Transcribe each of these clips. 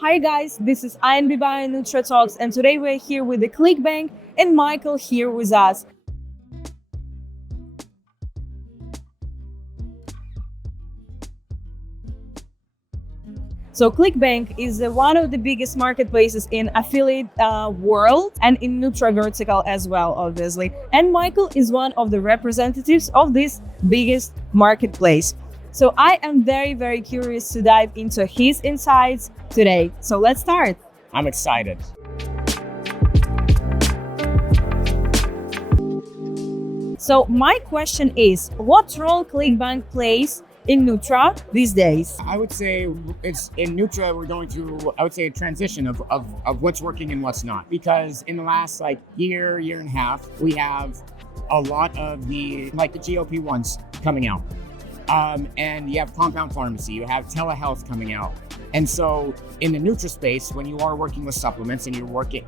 Hi guys, this is INB.bio Nutra Talks, and today we're here with the ClickBank and Mychal here with us. So ClickBank is one of the biggest marketplaces in affiliate world and in Nutra vertical as well, obviously. And Mychal is one of the representatives of this biggest marketplace. So I am very, very curious to dive into his insights today. So let's start. I'm excited. So my question is, what role ClickBank plays in Nutra these days? I would say it's in Nutra, we're going through, I would say, a transition of what's working and what's not. Because in the last year and a half, we have a lot of the GLP-1s coming out. And you have compound pharmacy, you have telehealth coming out. And so in the Nutra space, when you are working with supplements and you're working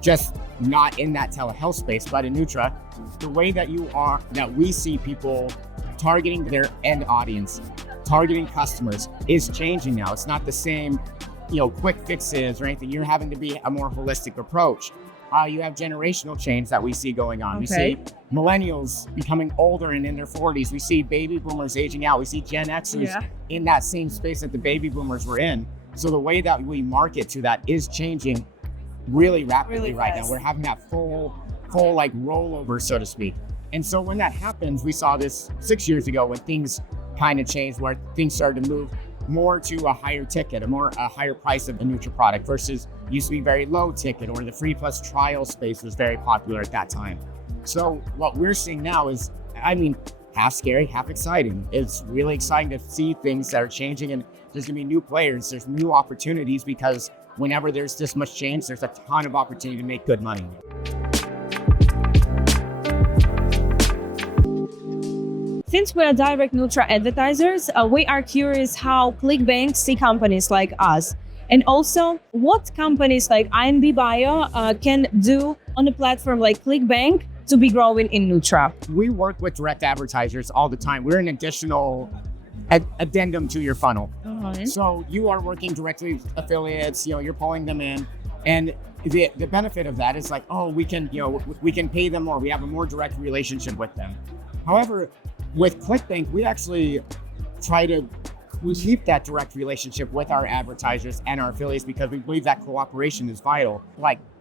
just not in that telehealth space, but in Nutra, the way that we see people targeting their end audience, targeting customers is changing now. It's not the same, quick fixes or anything. You're having to be a more holistic approach. You have generational change that we see going on. We see millennials becoming older and in their 40s. We see baby boomers aging out. We see Gen Xers in that same space that the baby boomers were in. So the way that we market to that is changing really rapidly right now. We're having that full rollover, so to speak. And so when that happens, we saw this 6 years ago when things kind of changed, where things started to move more to a higher ticket, a higher price of a Nutra product versus used to be very low ticket, or the free plus trial space was very popular at that time. So what we're seeing now is, half scary, half exciting. It's really exciting to see things that are changing, and there's gonna be new players, there's new opportunities, because whenever there's this much change, there's a ton of opportunity to make good money. Since we are direct Nutra advertisers, we are curious how ClickBank see companies like us, and also what companies like INB.bio can do on a platform like ClickBank to be growing in Nutra. We work with direct advertisers all the time. We're an additional addendum to your funnel. So you are working directly with affiliates, you're pulling them in, and the benefit of that is we can pay them more. We have a more direct relationship with them. However, with ClickBank, we actually try to keep that direct relationship with our advertisers and our affiliates, because we believe that cooperation is vital.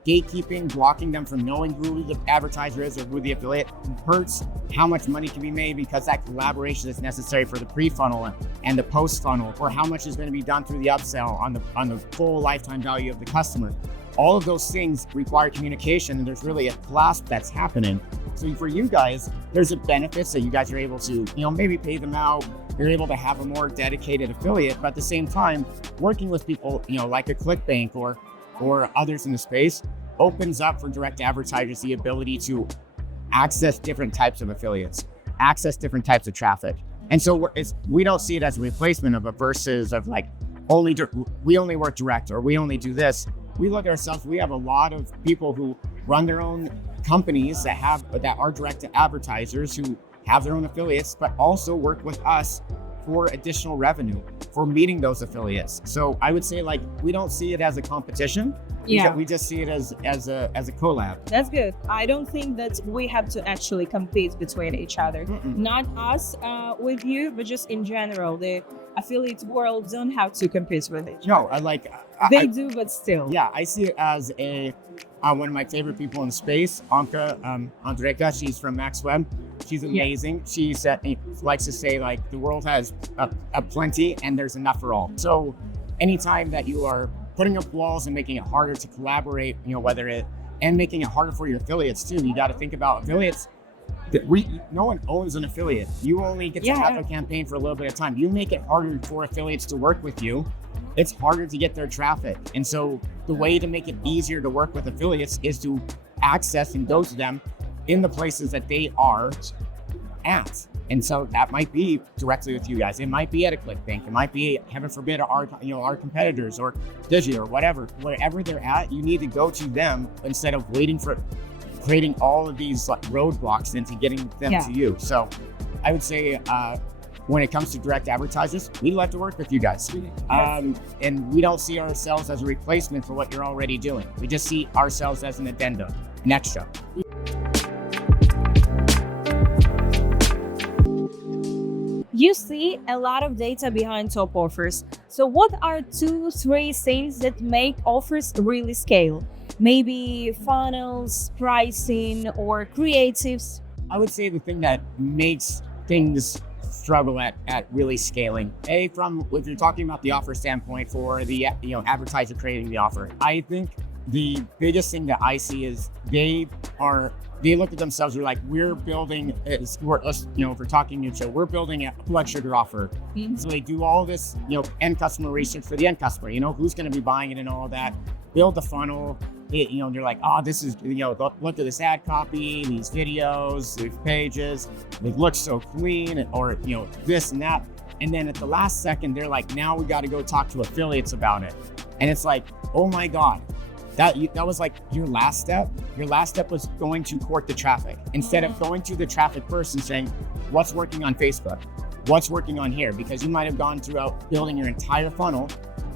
Gatekeeping, blocking them from knowing who the advertiser is or who the affiliate, hurts how much money can be made, because that collaboration is necessary for the pre-funnel and the post-funnel, or how much is going to be done through the upsell on the full lifetime value of the customer. All of those things require communication, and there's really a clasp that's happening. So for you guys, there's a benefit that you guys are able to, maybe pay them out. You're able to have a more dedicated affiliate, but at the same time, working with people, like a ClickBank or others in the space, opens up for direct advertisers the ability to access different types of affiliates, access different types of traffic. And so we don't see it as a replacement of a versus of we only work direct, or we only do this. We look at ourselves, we have a lot of people who run their own companies that are direct to advertisers, who have their own affiliates, but also work with us for additional revenue, for meeting those affiliates. So I would say we don't see it as a competition. We just see it as a collab. That's good. I don't think that we have to actually compete between each other. Not us with you, but just in general, the affiliate world don't have to compete with each other. No, they do, but still. Yeah, I see it as one of my favorite people in space, Anka Andreka. She's from MaxWeb. She's amazing. She likes to say the world has a plenty and there's enough for all. So anytime that you are putting up walls and making it harder to collaborate, and making it harder for your affiliates too, you got to think about affiliates. No one owns an affiliate. You only get to have a campaign for a little bit of time. You make it harder for affiliates to work with you. It's harder to get their traffic. And so the way to make it easier to work with affiliates is to access and go to them in the places that they are at. And so that might be directly with you guys. It might be at a ClickBank. It might be, heaven forbid, our competitors or Digi or whatever. Wherever they're at, you need to go to them instead of waiting for creating all of these roadblocks into getting them to you. So I would say when it comes to direct advertisers, we'd love to work with you guys. And we don't see ourselves as a replacement for what you're already doing. We just see ourselves as an addendum, an extra. You see a lot of data behind top offers. So what are 2-3 things that make offers really scale? Maybe funnels, pricing, or creatives? I would say the thing that makes things struggle at really scaling, from if you're talking about the offer standpoint for the advertiser creating the offer, I think the biggest thing that I see is they look at themselves, they're like, we're building, if we're talking Nutra, we're building a blood sugar offer. Mm-hmm. So they do all this, end customer research for the end customer, who's going to be buying it and all that, build the funnel. They're like, oh, this is, look at this ad copy, these videos, these pages, it looks so clean, or, this and that. And then at the last second, they're like, now we got to go talk to affiliates about it. And it's like, oh my God. That was like your last step. Your last step was going to court the traffic instead of going to the traffic first and saying, what's working on Facebook? What's working on here? Because you might have gone throughout building your entire funnel.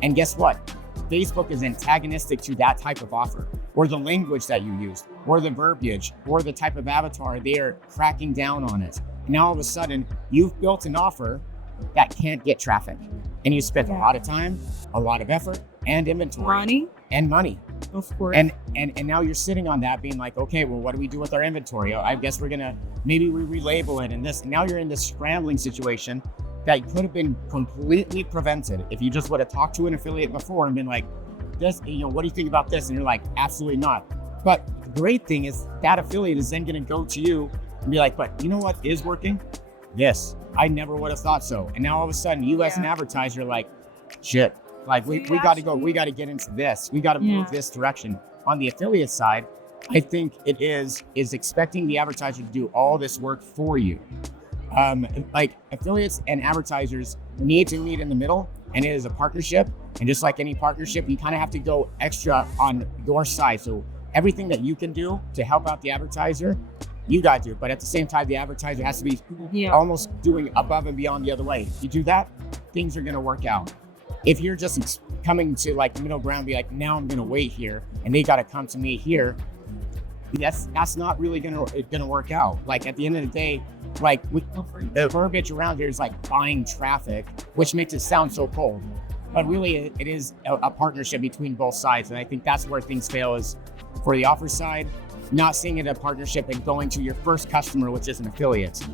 And guess what? Facebook is antagonistic to that type of offer, or the language that you used, or the verbiage, or the type of avatar. They are cracking down on it. And now all of a sudden, you've built an offer that can't get traffic. And you spent a lot of time, a lot of effort, and inventory. Money. Of course. And now you're sitting on that being like, okay, well, what do we do with our inventory? I guess maybe we relabel it and this. And now you're in this scrambling situation that could have been completely prevented if you just would have talked to an affiliate before and been like, this, what do you think about this? And you're like, absolutely not. But the great thing is that affiliate is then going to go to you and be like, but you know what is working? This. I never would have thought so. And now all of a sudden, you as an advertiser, like, shit. Like we got to go, we got to get into this. We got to move this direction. On the affiliate side, I think it is expecting the advertiser to do all this work for you. Like affiliates and advertisers need to meet in the middle, and it is a partnership. And just like any partnership, you kind of have to go extra on your side. So everything that you can do to help out the advertiser, you got to do. But at the same time, the advertiser has to be almost doing above and beyond the other way. You do that, things are going to work out. If you're just coming to like the middle ground, be like, now I'm going to wait here, and they got to come to me here. That's not really gonna work out. Like at the end of the day, like the verbiage around here is like buying traffic, which makes it sound so cold. But really, it is a partnership between both sides, and I think that's where things fail is for the offer side, not seeing it a partnership and going to your first customer, which is an affiliate.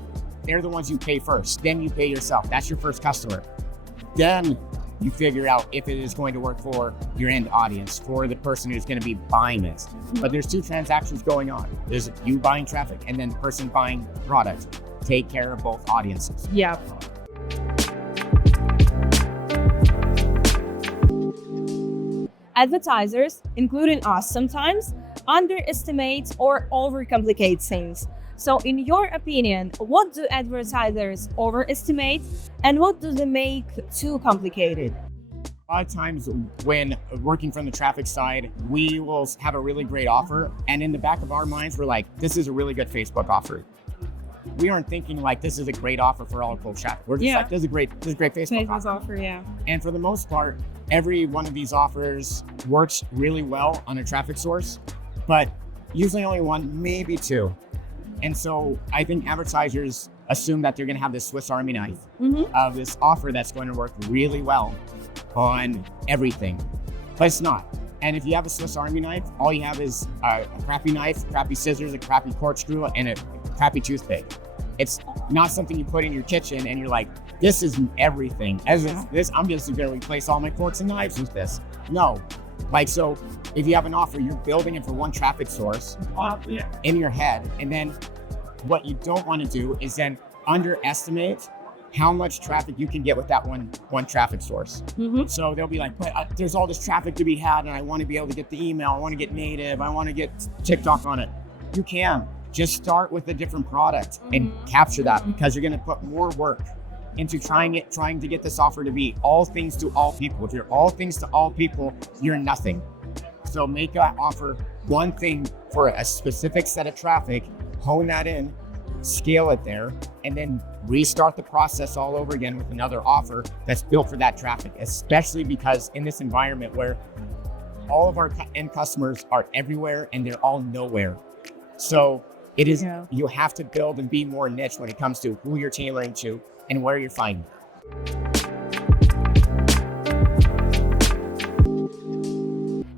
They're the ones you pay first. Then you pay yourself. That's your first customer. Then you figure out if it is going to work for your end audience, for the person who's going to be buying this. But there's two transactions going on. There's you buying traffic and then the person buying product. Take care of both audiences. Yeah. Advertisers, including us sometimes, underestimate or overcomplicate things. So in your opinion, what do advertisers overestimate and what do they make too complicated? A lot of times when working from the traffic side, we will have a really great offer. And in the back of our minds, we're like, this is a really good Facebook offer. We aren't thinking like, this is a great offer for all cold traffic. We're just like, this is a great Facebook offer. And for the most part, every one of these offers works really well on a traffic source, but usually only one, maybe two. And so I think advertisers assume that they're going to have this Swiss Army knife of this offer that's going to work really well on everything, but it's not. And if you have a Swiss Army knife, all you have is a crappy knife, crappy scissors, a crappy corkscrew, and a crappy toothpick. It's not something you put in your kitchen and you're like, this is everything. This, I'm just going to replace all my forks and knives with this. No. Like, so if you have an offer, you're building it for one traffic source in your head. And then what you don't want to do is then underestimate how much traffic you can get with that one traffic source. So they'll be like, but there's all this traffic to be had and I want to be able to get the email. I want to get native. I want to get TikTok on it. You can just start with a different product and capture that, because you're going to put more work into trying to get this offer to be all things to all people. If you're all things to all people, you're nothing. So make that offer one thing for a specific set of traffic, hone that in, scale it there, and then restart the process all over again with another offer that's built for that traffic, especially because in this environment where all of our end customers are everywhere and they're all nowhere. So it is, you have to build and be more niche when it comes to who you're tailoring to and where you're finding.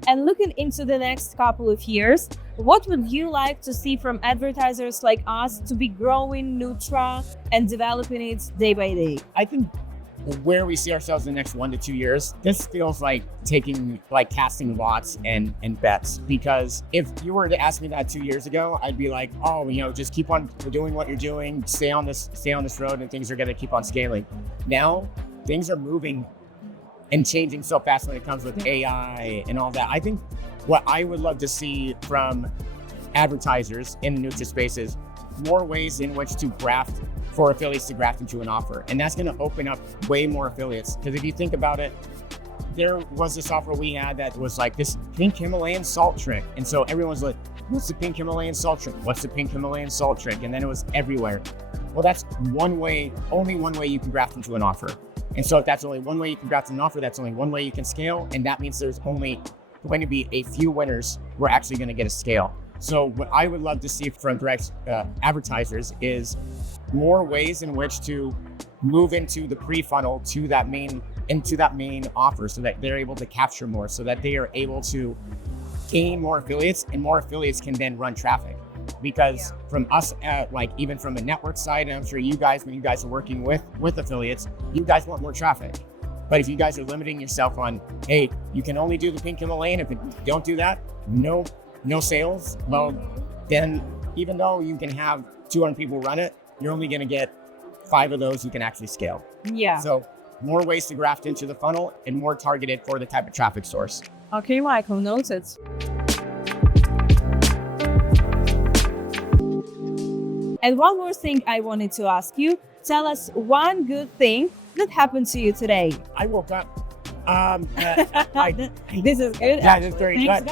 And looking into the next couple of years, what would you like to see from advertisers like us to be growing Nutra and developing it day by day? I think where we see ourselves in the next 1 to 2 years, this feels like casting lots and bets. Because if you were to ask me that 2 years ago, I'd be like, oh, just keep on doing what you're doing, stay on this road, and things are going to keep on scaling. Now, things are moving and changing so fast when it comes with AI and all that. I think what I would love to see from advertisers in the Nutra space is more ways in which to graft for affiliates to graft into an offer. And that's going to open up way more affiliates. Because if you think about it, there was this offer we had that was like this pink Himalayan salt trick. And so everyone's like, what's the pink Himalayan salt trick? What's the pink Himalayan salt trick? And then it was everywhere. Well, that's only one way you can graft into an offer. And so if that's only one way you can graft an offer, that's only one way you can scale. And that means there's only going to be a few winners who are actually going to get a scale. So what I would love to see from direct advertisers is more ways in which to move into the pre-funnel into that main offer, so that they're able to capture more, so that they are able to gain more affiliates, and more affiliates can then run traffic. Because from us, even from a network side, and I'm sure you guys, when you guys are working with affiliates, you guys want more traffic. But if you guys are limiting yourself on, hey, you can only do the pink Himalayan, if you don't do that, no sales, well, then even though you can have 200 people run it, you're only going to get 5 of those who can actually scale. Yeah. So more ways to graft into the funnel and more targeted for the type of traffic source. Okay, Mychal, noted. And one more thing I wanted to ask you, tell us one good thing that happened to you today. I woke up. This is good. Yeah, that's very good.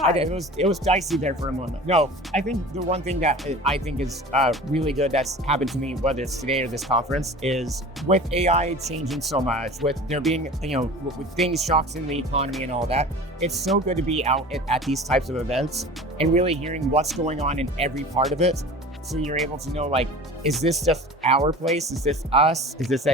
It was dicey there for a moment. No, I think the one thing that I think is really good that's happened to me, whether it's today or this conference, is with AI changing so much, with there being, with things, shocks in the economy and all that, it's so good to be out at these types of events and really hearing what's going on in every part of it. So you're able to know, is this just our place? Is this us? Is this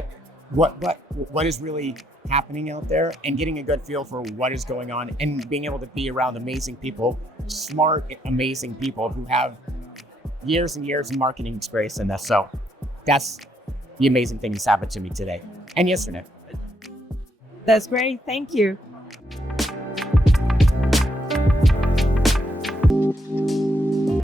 what is really happening out there, and getting a good feel for what is going on, and being able to be around amazing people, smart, amazing people who have years and years of marketing experience in this. So that's the amazing thing that's happened to me today and yesterday. That's great. Thank you.